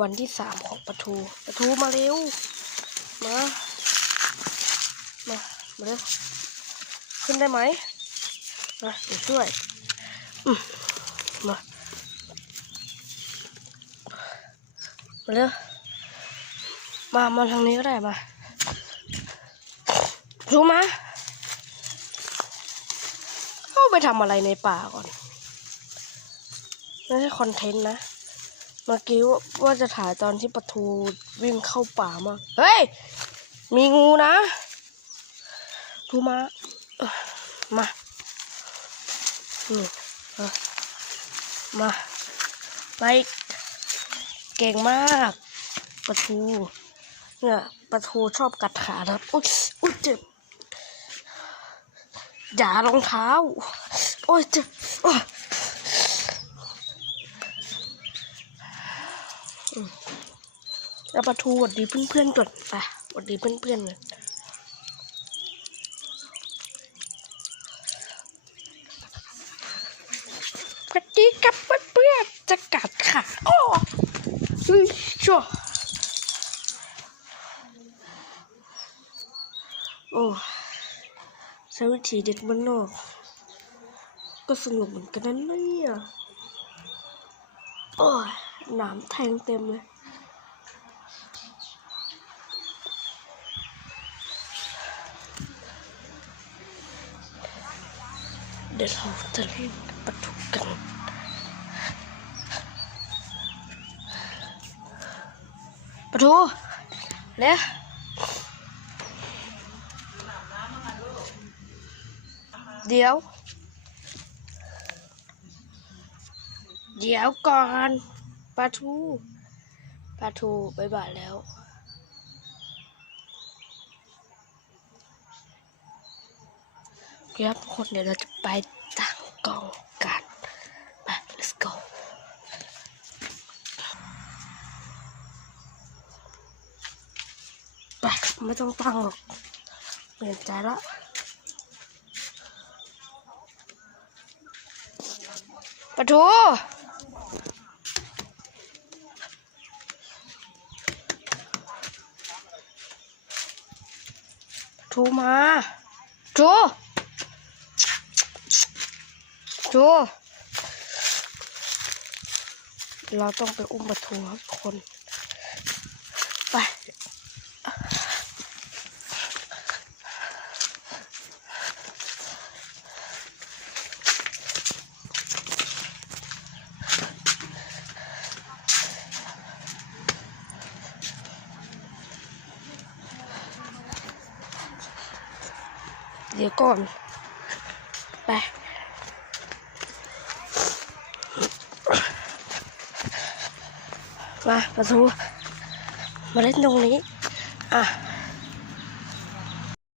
วันที่สามของปะทูปะทูมาเร็ว มา มา มาเร็ว ขึ้นได้ไหมมาเดี๋ยวช่วยอืมมา มาเร็ว มา มาทางนี้ก็ได้มารู้มาเข้าไปทำอะไรในป่าก่อนไม่ใช่คอนเทนต์นะ เมื่อกี้ว่าว่าจะถ่ายตอนที่ปะทูวิ่งเข้าป่ามาเฮ้ย มีงูนะทูมาเอ้อมาอืมเอามาไปเก่งมากปะทูเนี่ยปะทูชอบกัดขานะอุ๊ยอุ๊ยเจ็บอย่ารองเท้า โอ้ยเจ็บโอ้ยอืม แล้วปะทูหวัดดีเพื่อนๆก่อนไปหวัดดีเพื่อนๆเลยสวัสดีครับเพื่อนๆจะกัดขาโอ้ยชัวโอ้ใช้วิธีเด็ดบนนอกก็สนุกเหมือนกันนะเนี่ย โอ้ยนามแทงเต็มเลย ดี๋ยวเราจะเล่นประตูกันประตูเร็วเดี๋ยว เดี๋ยวก่อนปลาทูปลาทูบายบายแล้ว ครับทุกคนเดี๋ยวเราจะไปตั้งกองกันไป let's go ไปไม่ต้องตั้งหรอกเปลี่ยนใจล้วปะทูปะทูมาปะ ทูเราต้องไปอุ้มประตูครับทุกคน ไปเดี๋ยวก่อน ไป มาประตูมาเล่นตรงนี้ อะ